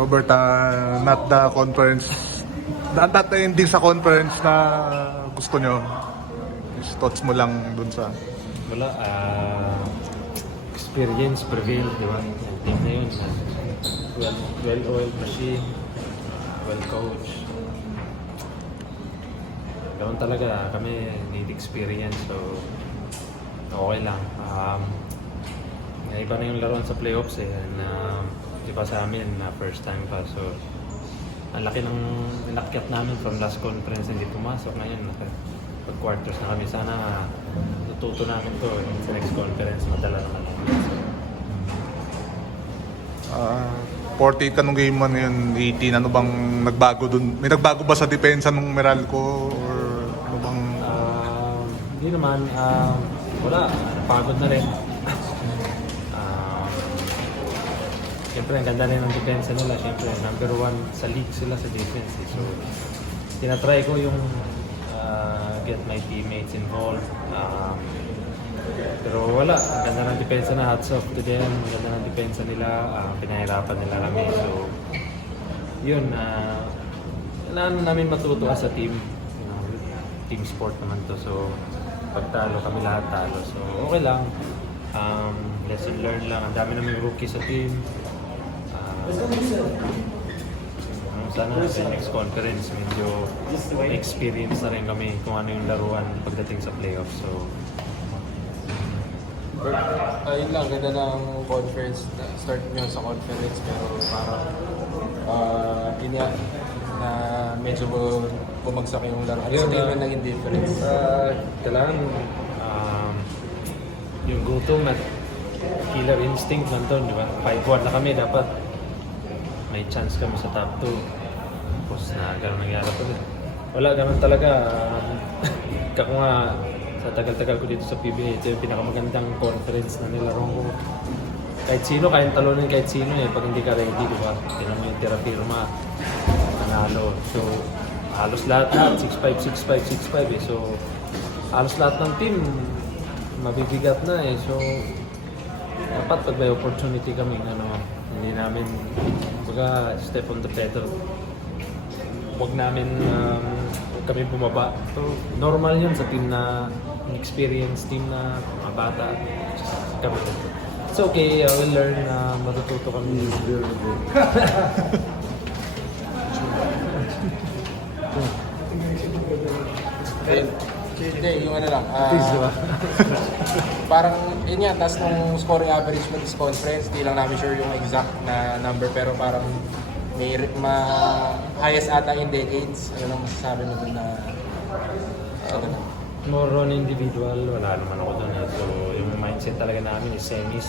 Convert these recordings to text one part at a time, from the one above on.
Robert, not the conference, not the ending sa conference na gusto nyo. Just thoughts mo lang dun sa... Wala, experience prevail, di ba? Yung team na yun, well-oiled machine, well-coached. Ganoon talaga, kami need experience, so okay lang. Iba na yung laruan sa playoffs eh, na di pa sa amin na first time pa, so ang laki ng inakyat namin from last conference, hindi pumasok. Ngayon, pag quarters na kami, sana tututo namin to sa next conference, madala naman namin. So, 48 ka nung game 1 ngayon, 18, ano bang nagbago dun? May nagbago ba sa depensa nung Meralco? Or ano bang... Hindi naman, wala, pagod na rin. Siyempre, ang ganda rin ng depensa nila. Siyempre, number 1 sa league sila sa defense. So, tinatry ko yung get my teammates involved. Pero wala, ang ganda ng depensa na, hats off to them. Ang ganda ng depensa nila, pinahirapan nila kami. So, yun, kailangan namin matuto sa team. Team sport naman to. So, pagtalo kami lahat talo. So, okay lang. Lesson learned lang. Ang dami namin rookie sa team. Sana sa next conference, medyo experience na rin kami kung ano yung laruan pagdating sa playoffs. So, yun lang, ganda ng conference. Start nyo sa conference, pero parang yun nga, na medyo bumagsak yung laro. Ano sa tingin naging difference? Kailangan yung gutom at killer instinct nandun, di ba? 5-1 na kami, dapat may chance kami sa top 2. Tapos na gano'n nangyari pa rin. Wala, gano'n talaga. Kako nga, sa tagal-tagal ko dito sa PBA, ito yung pinakamagandang conference na nilaro ko. Kahit sino, kayang talunin kahit sino eh, pag hindi ka ready, di ba? Tinan mo yung tira-firma, nanalo. So, halos lahat, 6-5, 6-5, 6-5 eh. So, halos lahat ng team, mabibigat na eh. So, dapat pag may opportunity kami, hindi namin, baga, step on the pedal. Huwag namin kami bumaba. So, normal yun sa team na experienced team na mga bata. Kami. It's okay, I will learn na matututo kami. Hindi, yung ano lang. Parang, yun nga, taas nung scoring average mo this conference, di lang namin sure yung exact na number, pero parang may highest ata in decades. Ano lang masasabi mo dun na More on individual, wala naman ako doon. So, yung mindset talaga namin is semis.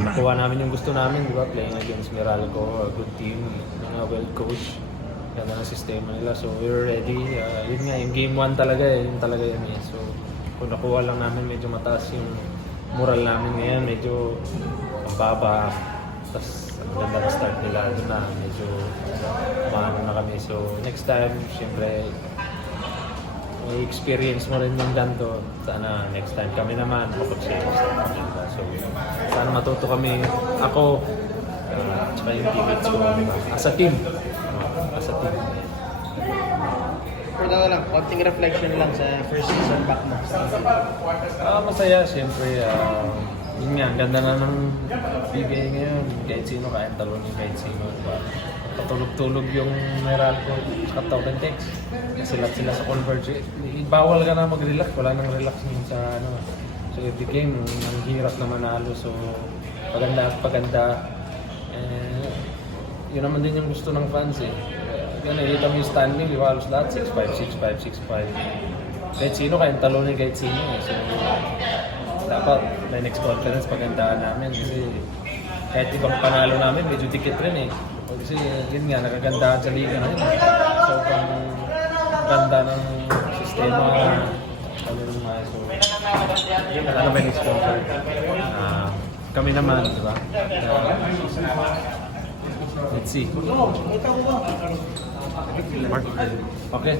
Nakuha namin yung gusto namin, di ba? Playing against Meralco, a good team, well-coached. Ganda ng sistema nila. So, we're ready. Yun nga, yung game 1 talaga, yun talaga yun eh. So, kung nakuha lang namin, medyo mataas yung moral namin ngayon, medyo mababa. Tapos, ang ganda ng start nila, doon na, medyo maano na kami. So, next time, siyempre, may experience mo rin yung ganito. Sana next time kami naman, makapag-series na kami. So, sana matuto kami, ako, tsaka yung teammates ko, as a team. As a team. For na lang, konting reflection lang sa first season back mo. Masaya, siyempre. Yun nga, ang ganda na ng PBA ngayon. Kahit sino, kahit talunin, kahit sino. Diba? Patulog-tulog yung Meralco at Tautentex. Silat sila sa Converge. Bawal ka na mag-relax. Wala nang relax sa ano. So every game, ang hirap na manalo. So paganda at paganda. Yun naman din yung gusto ng fans eh. Kaya nakikita mo yung standing, di ba? Halos lahat 6-5, 6-5, 6-5. Kahit sino, kahit talunin kahit sino eh. So dapat may next conference pagandaan namin. Kasi kahit ibang panalo namin, medyo dikit rin eh. Kasi yun nga, nakagandahan sa liga na yun. So kung ganda ng sistema, ano nung mga so, ano may next conference. Kami naman, di ba? Let's see. Okay.